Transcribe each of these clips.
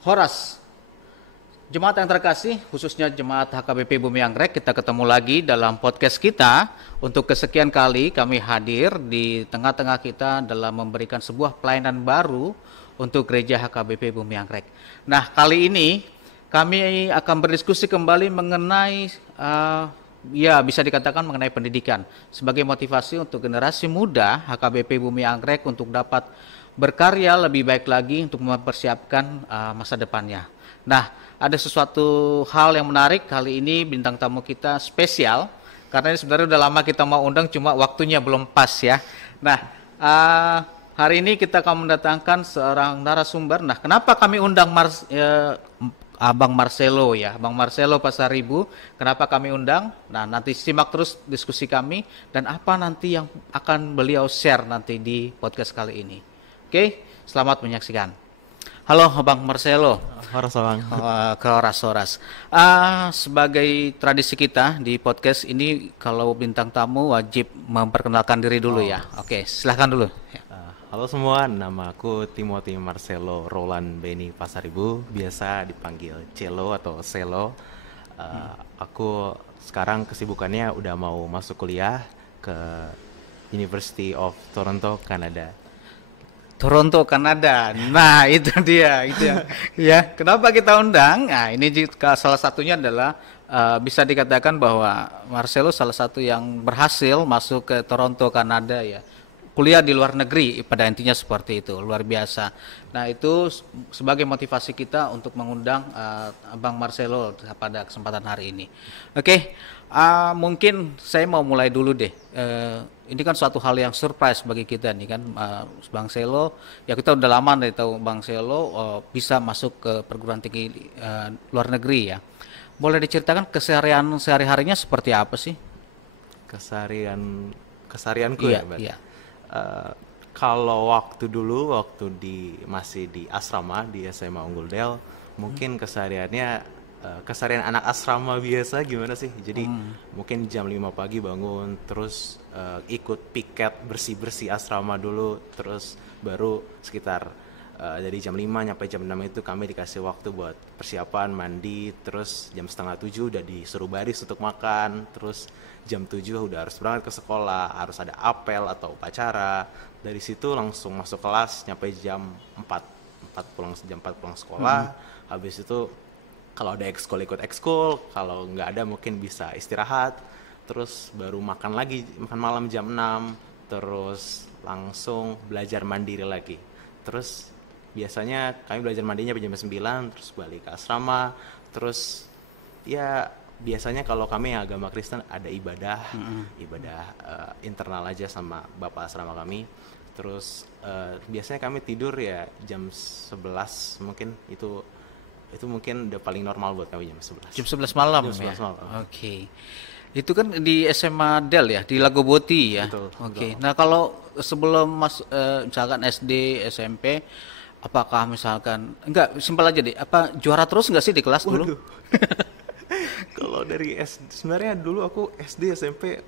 Horas, jemaat yang terkasih, khususnya jemaat HKBP Bumi Anggrek, kita ketemu lagi dalam podcast kita. Untuk kesekian kali kami hadir di tengah-tengah kita dalam memberikan sebuah pelayanan baru untuk gereja HKBP Bumi Anggrek. Nah, kali ini kami akan berdiskusi kembali mengenai, bisa dikatakan mengenai pendidikan sebagai motivasi untuk generasi muda HKBP Bumi Anggrek untuk dapat berkarya lebih baik lagi untuk mempersiapkan masa depannya. Nah, ada sesuatu hal yang menarik kali ini, bintang tamu kita spesial karena ini sebenarnya udah lama kita mau undang, cuma waktunya belum pas ya. Nah, hari ini kita akan mendatangkan seorang narasumber. Nah, kenapa kami undang Abang Marcelo ya, Bang Marcelo Pasaribu. Kenapa kami undang? Nah, nanti simak terus diskusi kami dan apa nanti yang akan beliau share nanti di podcast kali ini. Oke, selamat menyaksikan. Halo Bang Marcelo. Horas Bang. Horas. Sebagai tradisi kita di podcast ini, kalau bintang tamu wajib memperkenalkan diri dulu ya. Oke, silahkan dulu. Halo semua, nama aku Timothy Marcelo Roland Beni Pasaribu, biasa dipanggil Celo atau Selo. Aku sekarang kesibukannya udah mau masuk kuliah ke University of Toronto, Kanada. Toronto, Kanada. Nah, itu dia, ya. Kenapa kita undang? Nah, ini juga salah satunya adalah bisa dikatakan bahwa Marcelo salah satu yang berhasil masuk ke Toronto, Kanada ya. Kuliah di luar negeri, pada intinya seperti itu, luar biasa. Nah, itu sebagai motivasi kita untuk mengundang Bang Marcelo pada kesempatan hari ini. Oke, mungkin saya mau mulai dulu deh. Ini kan suatu hal yang surprise bagi kita nih kan, Bang Selo. Ya kita udah lama nih tahu Bang Selo bisa masuk ke perguruan tinggi luar negeri ya. Boleh diceritakan keseharian sehari-harinya seperti apa sih? Keseharianku ya, Mbak. Iya. Kalau waktu masih di asrama di SMA Unggul Del, mungkin keseharian anak asrama biasa gimana sih? Jadi mungkin jam 5 pagi bangun, terus ikut piket bersih-bersih asrama dulu, terus baru sekitar dari jam 5 nyampe jam 6 itu kami dikasih waktu buat persiapan, mandi, terus jam 6:30 udah disuruh baris untuk makan, terus jam 7 udah harus berangkat ke sekolah, harus ada apel atau upacara. Dari situ langsung masuk kelas, nyampe jam 4 jam 4 pulang sekolah. Habis itu kalau ada ekskul ikut ekskul, kalau nggak ada mungkin bisa istirahat, terus baru makan malam jam 6, terus langsung belajar mandiri lagi. Terus biasanya kami belajar mandinya jam 9, terus balik ke asrama, terus ya biasanya kalau kami agama Kristen ada ibadah internal aja sama bapak asrama kami. Terus biasanya kami tidur ya jam 11, mungkin itu mungkin udah paling normal buat kami jam 11. Jam 11 malam jam 11 ya? malam. Oke. Itu kan di SMA Del ya, di Lagoboti ya? Oke. Nah kalau sebelum misalkan SD, SMP, apakah misalkan, enggak, simpel aja deh, apa juara terus nggak sih di kelas dulu? Kalau dari sebenarnya dulu aku SD, SMP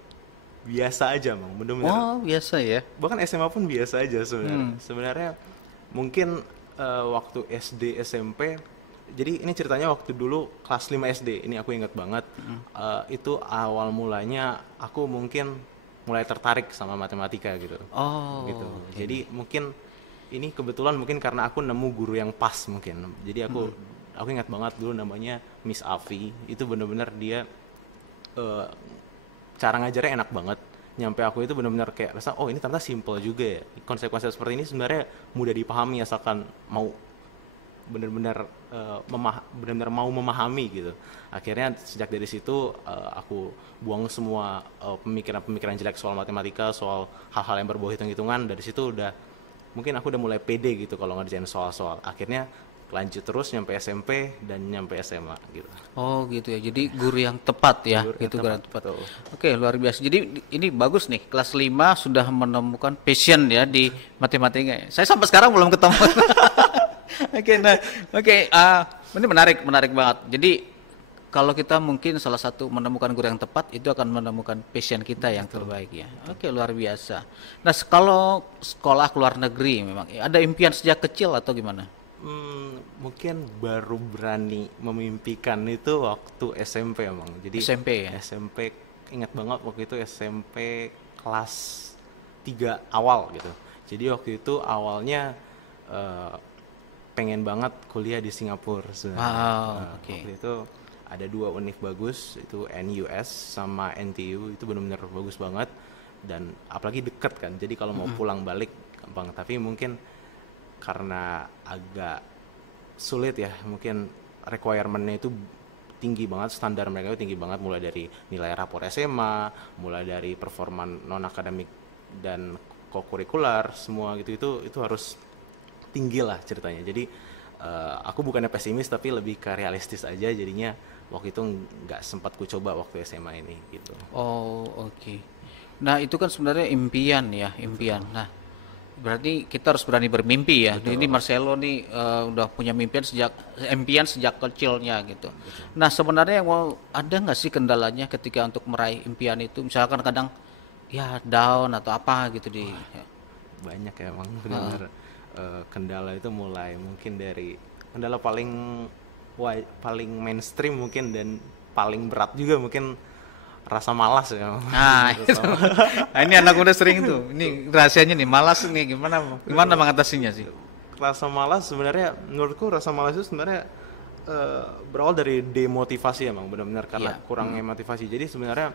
biasa aja, Bang. Bener-bener. Oh, biasa ya? Bahkan SMA pun biasa aja sebenarnya. Sebenarnya mungkin waktu SD, SMP, jadi ini ceritanya waktu dulu kelas 5 SD, ini aku ingat banget. Itu awal mulanya aku mungkin mulai tertarik sama matematika gitu. Oh. Gitu. Jadi mungkin ini kebetulan mungkin karena aku nemu guru yang pas mungkin. Jadi aku ingat banget dulu namanya Miss Afi. Itu bener-bener dia cara ngajarnya enak banget. Nyampe aku itu benar-benar kayak rasa, oh ini ternyata simple juga ya. Konsep-konsep seperti ini sebenarnya mudah dipahami asalkan mau benar-benar mau memahami gitu. Akhirnya sejak dari situ aku buang semua pemikiran-pemikiran jelek soal matematika, soal hal-hal yang berbau hitung-hitungan. Dari situ mungkin aku udah mulai pede gitu kalau ngerjain soal-soal. Akhirnya lanjut terus nyampe SMP dan nyampe SMA gitu. Oh gitu ya, jadi guru yang tepat ya, guru yang tepat. Oke, luar biasa. Jadi ini bagus nih, kelas 5 sudah menemukan passion ya di matematika. Saya sampai sekarang belum ketemu. Ini menarik banget. Jadi kalau kita mungkin salah satu menemukan guru yang tepat, itu akan menemukan passion kita yang terbaik ya. Oke, luar biasa. Nah, kalau sekolah ke luar negeri memang ada impian sejak kecil atau gimana? mungkin baru berani memimpikan itu waktu SMP emang. Jadi SMP ya? SMP ingat banget waktu itu SMP kelas 3 awal gitu. Jadi waktu itu awalnya eh, pengen banget kuliah di Singapura sebenarnya. Wow, oke. Waktu itu ada 2 univ bagus, itu NUS sama NTU, itu benar-benar bagus banget dan apalagi deket kan. Jadi kalau mau pulang balik gampang. Tapi mungkin karena agak sulit ya, mungkin requirement-nya itu tinggi banget, standar mereka itu tinggi banget, mulai dari nilai rapor SMA, mulai dari performa non akademik dan kokurikuler semua gitu, itu harus tinggi lah ceritanya. Jadi aku bukannya pesimis tapi lebih ke realistis aja, jadinya waktu itu nggak sempat ku coba waktu SMA ini gitu. Oh, oke. Nah, itu kan sebenarnya impian ya, impian. Nah, berarti kita harus berani bermimpi ya. Ini Marcelo nih udah punya impian sejak kecilnya gitu. Nah, sebenarnya ada nggak sih kendalanya ketika untuk meraih impian itu? Misalkan kadang ya down atau apa gitu ya. Banyak ya emang benar-benar kendala itu mulai mungkin dari kendala paling mainstream mungkin dan paling berat juga mungkin rasa malas ya. Nah, itu. Nah, ini anak udah sering tuh. Ini rahasianya nih, malas nih gimana mengatasinya sih? Rasa malas sebenarnya menurutku rasa malas itu sebenarnya berawal dari demotivasi emang benar-benar karena kurangnya motivasi. Jadi sebenarnya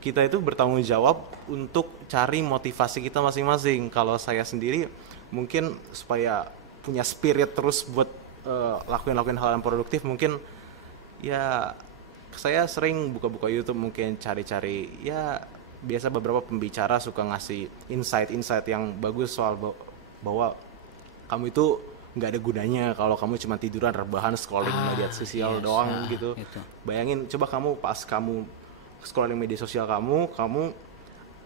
kita itu bertanggung jawab untuk cari motivasi kita masing-masing. Kalau saya sendiri mungkin supaya punya spirit terus buat lakuin hal yang produktif, mungkin ya saya sering buka-buka YouTube, mungkin cari-cari ya biasa beberapa pembicara suka ngasih insight-insight yang bagus soal bahwa kamu itu nggak ada gunanya kalau kamu cuma tiduran rebahan scrolling media sosial doang gitu. Itu. Bayangin coba kamu pas kamu scrolling media sosial kamu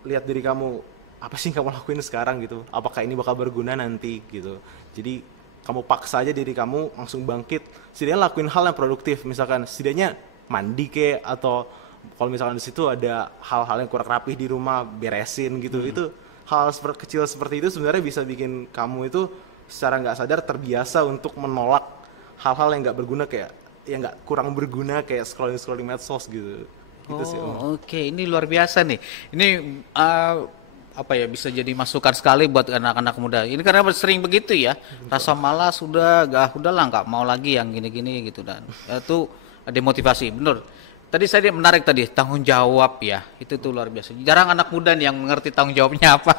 lihat diri kamu, apa sih yang kamu lakuin sekarang gitu, apakah ini bakal berguna nanti gitu. Jadi kamu paksa aja diri kamu langsung bangkit, setidaknya lakuin hal yang produktif, misalkan setidaknya mandi kek, atau kalau misalkan di situ ada hal-hal yang kurang rapih di rumah beresin gitu. Itu hal kecil seperti itu sebenarnya bisa bikin kamu itu secara nggak sadar terbiasa untuk menolak hal-hal yang nggak berguna, kayak yang nggak kurang berguna kayak scrolling medsos gitu. Gitu sih. Oke, ini luar biasa nih. Ini apa ya, bisa jadi masukan sekali buat anak-anak muda. Ini karena sering begitu ya, rasa malas udahlah nggak mau lagi yang gini-gini gitu, dan itu demotivasi. Bener. Tadi saya menarik tadi tanggung jawab ya, itu tuh luar biasa. Jarang anak muda nih yang mengerti tanggung jawabnya apa.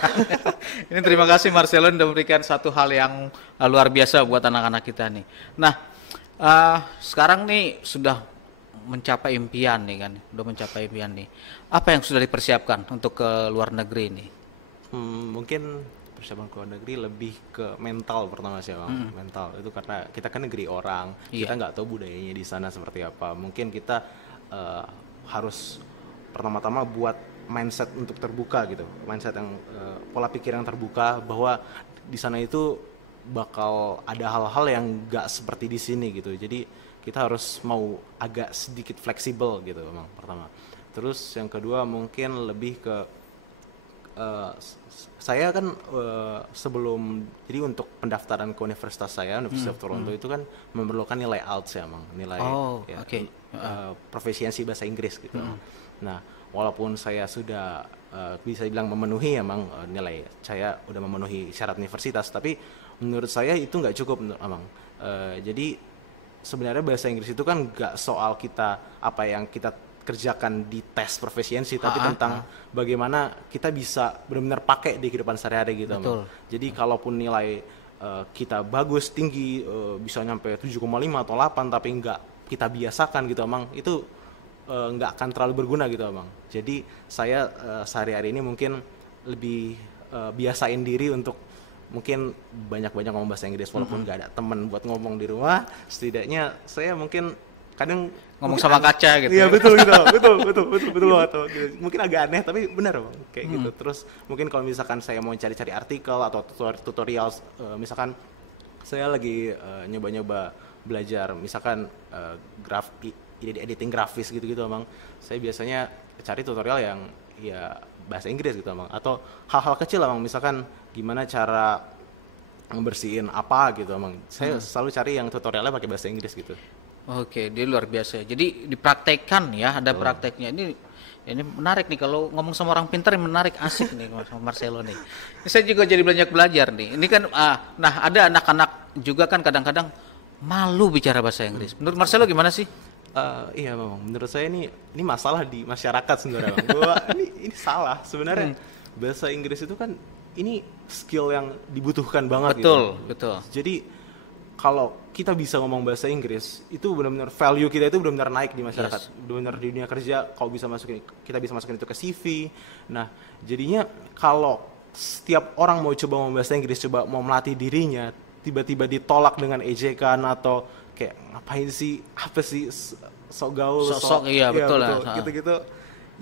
Ini terima kasih Marcelo sudah memberikan satu hal yang luar biasa buat anak-anak kita nih. Nah, sekarang nih sudah mencapai impian nih kan, Apa yang sudah dipersiapkan untuk ke luar negeri nih? Mungkin persiapan ke luar negeri lebih ke mental pertama sih Bang. Mental itu karena kita kan negeri orang, kita nggak tahu budayanya di sana seperti apa. Mungkin kita harus pertama-tama buat mindset untuk terbuka gitu, mindset yang pola pikir yang terbuka bahwa di sana itu bakal ada hal-hal yang nggak seperti di sini gitu. Jadi kita harus mau agak sedikit fleksibel gitu Bang, pertama. Terus yang kedua mungkin lebih ke saya kan sebelum, jadi untuk pendaftaran ke universitas saya, Universitas of Toronto itu kan memerlukan nilai IELTS ya, Bang, nilai proficiency bahasa Inggris gitu. Nah, walaupun saya sudah bisa bilang memenuhi ya, Bang, nilai saya udah memenuhi syarat universitas, tapi menurut saya itu nggak cukup, Bang. Jadi sebenarnya bahasa Inggris itu kan nggak soal kita apa yang kita kerjakan di tes profesiensi, tapi tentang bagaimana kita bisa benar-benar pakai di kehidupan sehari-hari gitu. Jadi kalaupun nilai kita bagus, tinggi, bisa nyampe 7,5 atau 8, tapi nggak kita biasakan gitu Bang, itu nggak akan terlalu berguna gitu Bang. Jadi saya sehari-hari ini mungkin lebih biasain diri untuk mungkin banyak-banyak ngomong bahasa Inggris, walaupun nggak ada teman buat ngomong di rumah, setidaknya saya mungkin kadang ngomong sama kaca gitu. Iya betul gitu, betul banget. Mungkin agak aneh tapi benar Bang, kayak gitu. Terus mungkin kalau misalkan saya mau cari-cari artikel atau tutorial, misalkan saya lagi nyoba-nyoba belajar, misalkan editing grafis gitu-gitu Bang. Saya biasanya cari tutorial yang ya bahasa Inggris gitu Bang, atau hal-hal kecil lah Bang, misalkan gimana cara ngebersihin apa gitu emang. Saya selalu cari yang tutorialnya pakai bahasa Inggris gitu. Oke, dia luar biasa. Jadi dipraktekkan ya, ada prakteknya. Ini menarik nih kalau ngomong sama orang pintar, menarik, asik nih sama Marcelo nih. Ini saya juga jadi banyak belajar nih. Ini kan, nah ada anak-anak juga kan kadang-kadang malu bicara bahasa Inggris. Menurut Marcelo gimana sih? Iya memang menurut saya ini masalah di masyarakat sebenarnya Bang. Bahwa ini salah sebenarnya. Bahasa Inggris itu kan ini skill yang dibutuhkan banget Betul, gitu. betul. Jadi kalau kita bisa ngomong bahasa Inggris itu benar-benar value kita itu benar-benar naik di masyarakat. Benar-benar di dunia kerja kalau bisa masukin, kita bisa masukin itu ke CV. Nah, jadinya kalau setiap orang mau coba ngomong bahasa Inggris, coba mau melatih dirinya, tiba-tiba ditolak dengan ejekan atau kayak ngapain sih, apa sih, sok gaul, Sok-sok, iya, betul lah. gitu-gitu.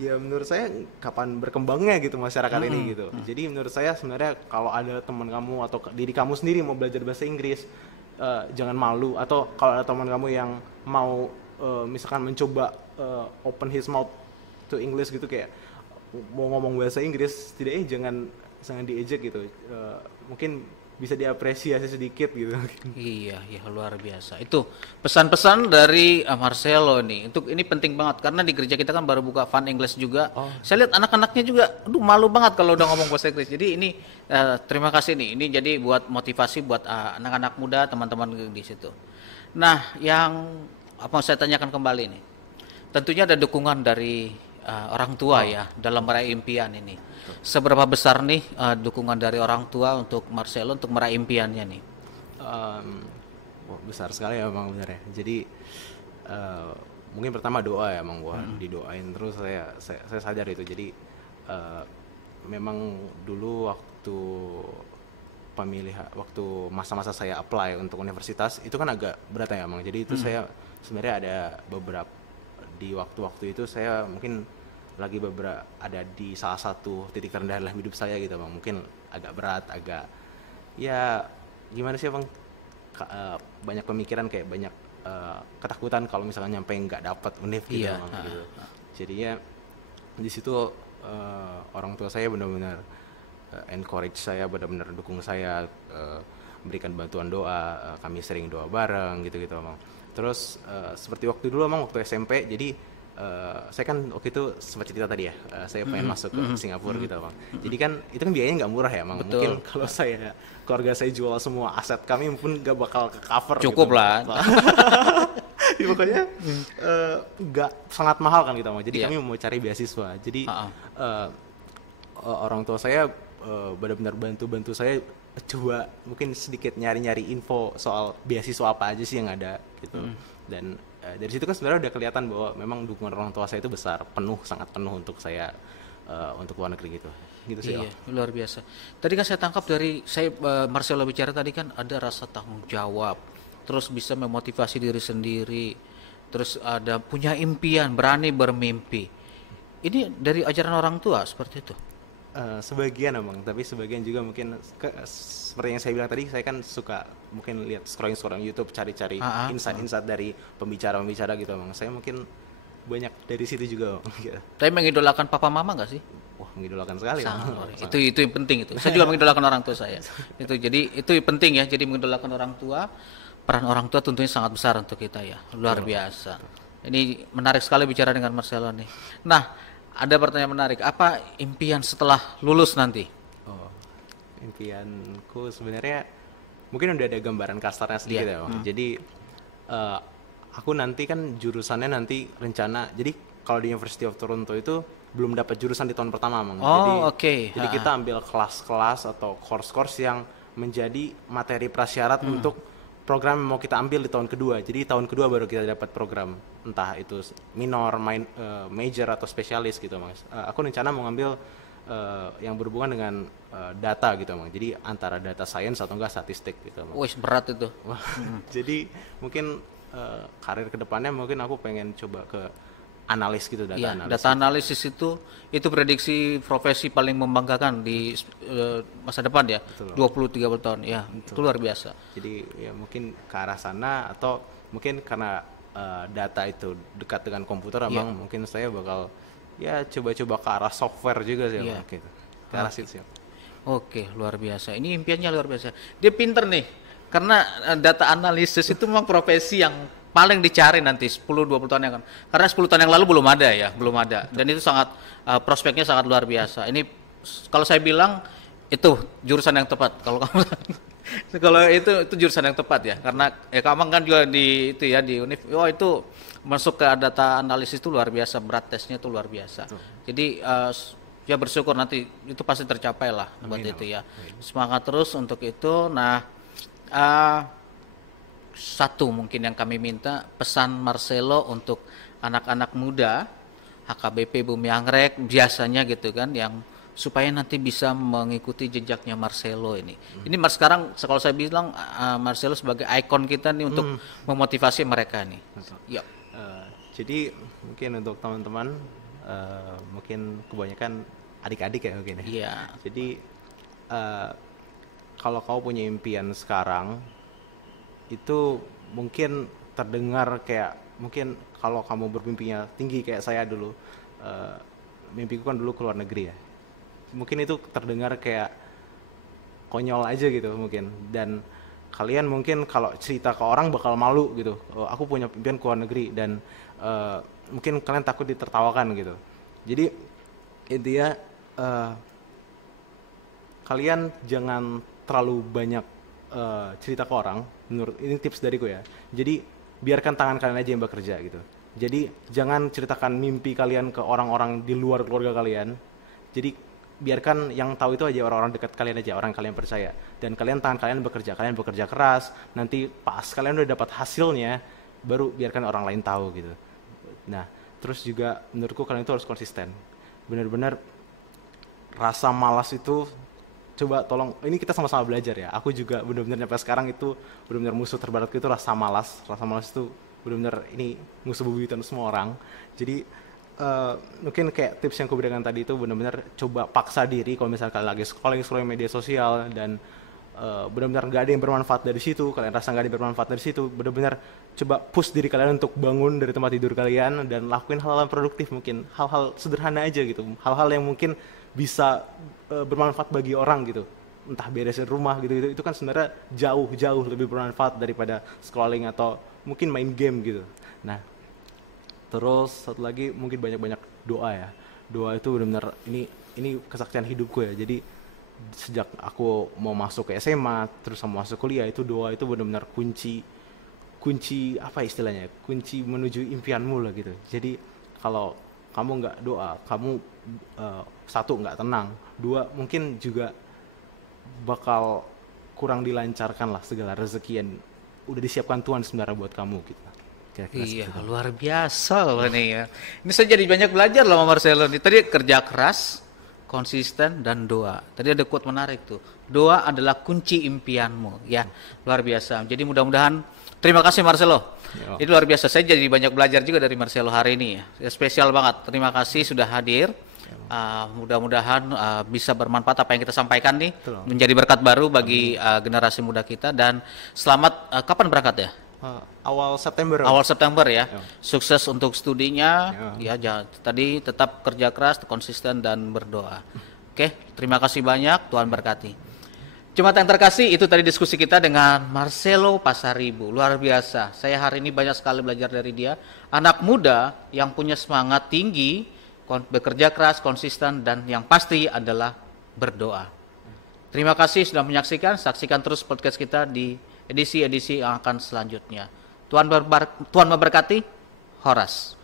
Ya menurut saya kapan berkembangnya gitu masyarakat ini gitu. Jadi menurut saya sebenarnya kalau ada teman kamu atau diri kamu sendiri mau belajar bahasa Inggris, jangan malu. Atau kalau ada teman kamu yang mau misalkan mencoba open his mouth to English gitu, kayak mau ngomong bahasa Inggris, setidaknya jangan diejek gitu. Mungkin bisa diapresiasi sedikit gitu. Iya, ya luar biasa. Itu pesan-pesan dari Marcelo nih. Untuk ini penting banget karena di gereja kita kan baru buka Fun English juga. Saya lihat anak-anaknya juga, aduh malu banget kalau udah ngomong bahasa Inggris. Jadi ini terima kasih nih. Ini jadi buat motivasi buat anak-anak muda, teman-teman di situ. Nah, yang apa saya tanyakan kembali nih. Tentunya ada dukungan dari orang tua ya dalam meraih impian ini. Seberapa besar nih dukungan dari orang tua untuk Marcelo untuk meraih impiannya nih? Besar sekali ya Bang bener ya. Jadi mungkin pertama doa ya Bang, didoain terus. Saya sadar itu. Jadi memang dulu waktu masa-masa saya apply untuk universitas itu kan agak berat ya Bang. Jadi itu saya sebenarnya ada beberapa di waktu-waktu itu saya mungkin lagi ada di salah satu titik terendah dalam hidup saya gitu Bang. Mungkin agak berat, agak ya gimana sih Bang, banyak pemikiran, kayak banyak ketakutan kalau misalnya nyampe nggak dapat univ gitu Bang, gitu. Jadinya di situ orang tua saya benar-benar encourage saya, benar-benar dukung saya, berikan bantuan doa, kami sering doa bareng gitu-gitu Bang. Terus seperti waktu dulu Bang, waktu SMP, jadi saya kan waktu itu sempat cerita tadi ya, saya pengen masuk ke Singapura gitu Bang. Jadi kan itu kan biayanya nggak murah ya Bang. Betul. Mungkin kalau keluarga saya jual semua aset kami pun nggak bakal ke cover. Cukup gitu, lah. Ya, pokoknya nggak sangat mahal kan gitu Bang. Jadi kami mau cari beasiswa. Jadi orang tua saya benar-benar bantu saya coba mungkin sedikit nyari-nyari info soal beasiswa apa aja sih yang ada gitu. Dan dari situ kan sebenarnya udah kelihatan bahwa memang dukungan orang tua saya itu besar, sangat penuh untuk saya untuk luar negeri gitu sih. Iya, luar biasa. Tadi kan saya tangkap dari Marcelo bicara tadi kan ada rasa tanggung jawab, terus bisa memotivasi diri sendiri, terus ada punya impian, berani bermimpi. Ini dari ajaran orang tua seperti itu? Sebagian Bang, tapi sebagian juga mungkin seperti yang saya bilang tadi, saya kan suka mungkin lihat scrolling YouTube, cari-cari insight dari pembicara gitu Bang. Saya mungkin banyak dari situ juga Bang. Gitu. Tapi mengidolakan papa mama nggak sih? Wah, mengidolakan sekali Bang. Itu yang penting itu. Saya juga mengidolakan orang tua saya. Itu penting ya. Jadi mengidolakan orang tua, peran orang tua tentunya sangat besar untuk kita ya. Luar biasa. Ini menarik sekali bicara dengan Marcelo nih. Nah, ada pertanyaan menarik. Apa impian setelah lulus nanti? Impianku sebenarnya mungkin udah ada gambaran kasarnya sedikit ya Bang. Jadi aku nanti kan jurusannya nanti rencana. Jadi kalau di University of Toronto itu belum dapat jurusan di tahun pertama Bang. Jadi kita ambil kelas-kelas atau course-course yang menjadi materi prasyarat untuk program yang mau kita ambil di tahun kedua. Jadi tahun kedua baru kita dapat program, entah itu minor, major atau spesialis gitu Mas. Aku rencana mau ngambil yang berhubungan dengan data gitu Bang. Jadi antara data science atau enggak statistik gitu Bang. Wih, berat itu. Jadi mungkin karir kedepannya mungkin aku pengen coba ke analis gitu, data analis. Data analisis itu prediksi profesi paling membanggakan di masa depan ya. 20-30 tahun ya. Betul. Itu luar biasa. Jadi ya mungkin ke arah sana, atau mungkin karena data itu dekat dengan komputer Bang, mungkin saya bakal ya coba-coba ke arah software juga sih Bang, gitu. Ke arah situ sih. Oke, luar biasa. Ini impiannya luar biasa. Dia pinter nih, karena data analisis itu memang profesi yang paling dicari nanti 10-20 tahun yang akan. Karena 10 tahun yang lalu belum ada ya, belum ada. Dan itu sangat prospeknya sangat luar biasa. Ini kalau saya bilang itu jurusan yang tepat. Kalau kamu kalau itu jurusan yang tepat ya, karena ya kamu kan juga di itu ya di Univ. Oh itu masuk ke data analisis itu luar biasa, berat tesnya itu luar biasa. Jadi ya bersyukur nanti itu pasti tercapai lah buat itu ya. Semangat terus untuk itu. Nah, satu mungkin yang kami minta pesan Marcelo untuk anak-anak muda HKBP Bumi Anggrek biasanya gitu kan, yang supaya nanti bisa mengikuti jejaknya Marcelo ini. Ini sekarang kalau saya bilang Marcelo sebagai ikon kita nih untuk memotivasi mereka nih. Ya. Jadi mungkin untuk teman-teman mungkin kebanyakan adik-adik ya mungkin ya. Iya. Jadi kalau kau punya impian sekarang itu mungkin terdengar kayak mungkin kalau kamu bermimpinya tinggi kayak saya dulu, mimpiku kan dulu ke luar negeri ya. Mungkin itu terdengar kayak konyol aja gitu mungkin, dan kalian mungkin kalau cerita ke orang bakal malu gitu. Aku punya impian ke luar negeri dan mungkin kalian takut ditertawakan gitu. Jadi intinya kalian jangan terlalu banyak cerita ke orang. Menurut ini tips dariku ya. Jadi biarkan tangan kalian aja yang bekerja gitu. Jadi jangan ceritakan mimpi kalian ke orang-orang di luar keluarga kalian. Jadi biarkan yang tahu itu aja orang-orang dekat kalian aja, orang kalian percaya. Dan kalian tangan kalian bekerja keras. Nanti pas kalian udah dapat hasilnya, baru biarkan orang lain tahu gitu. Nah, terus juga menurutku kalian itu harus konsisten. Benar-benar rasa malas itu coba tolong, ini kita sama-sama belajar ya. Aku juga benar-benar sampai sekarang itu benar-benar musuh terberatku itu rasa malas. Rasa malas itu benar-benar ini musuh bebuyutan semua orang. Jadi mungkin kayak tips yang aku berikan tadi itu benar-benar coba paksa diri kalau misalnya kalian lagi scrolling media sosial dan benar-benar nggak ada yang bermanfaat dari situ, kalian rasa nggak ada yang bermanfaat dari situ, benar-benar coba push diri kalian untuk bangun dari tempat tidur kalian dan lakuin hal-hal produktif, mungkin hal-hal sederhana aja gitu, hal-hal yang mungkin bisa bermanfaat bagi orang gitu, entah beresin rumah gitu, itu kan sebenarnya jauh lebih bermanfaat daripada scrolling atau mungkin main game gitu. Nah, terus satu lagi mungkin banyak-banyak doa ya. Doa itu benar-benar ini kesaksian hidupku ya. Jadi sejak aku mau masuk ke SMA terus mau masuk kuliah, itu doa itu benar-benar kunci apa istilahnya, kunci menuju impianmu lah gitu. Jadi kalau kamu nggak doa, kamu satu nggak tenang, dua mungkin juga bakal kurang dilancarkan lah segala rezeki yang udah disiapkan Tuhan sebenarnya buat kamu gitu. Kira-kira Iya, seperti itu. luar biasa loh ini ya. Ini saya jadi banyak belajar loh sama Marcelo nih. Tadi kerja keras, konsisten, dan doa. Tadi ada quote menarik tuh. Doa adalah kunci impianmu. Ya, luar biasa. Jadi mudah-mudahan, terima kasih Marcelo. Ini luar biasa. Saya jadi banyak belajar juga dari Marcelo hari ini ya. Spesial banget. Terima kasih sudah hadir. Mudah-mudahan bisa bermanfaat apa yang kita sampaikan nih. Betul. Menjadi berkat baru bagi generasi muda kita. Dan selamat, kapan berangkat ya? Awal September. Awal September ya. Ya. Sukses untuk studinya. Ya, tadi tetap kerja keras, konsisten dan berdoa. Oke, terima kasih banyak. Tuhan berkati. Jemaat yang terkasih, itu tadi diskusi kita dengan Marcelo Pasaribu. Luar biasa. Saya hari ini banyak sekali belajar dari dia. Anak muda yang punya semangat tinggi, bekerja keras, konsisten, dan yang pasti adalah berdoa. Terima kasih sudah menyaksikan. Saksikan terus podcast kita di edisi-edisi yang akan selanjutnya. Tuhan memberkati. Horas.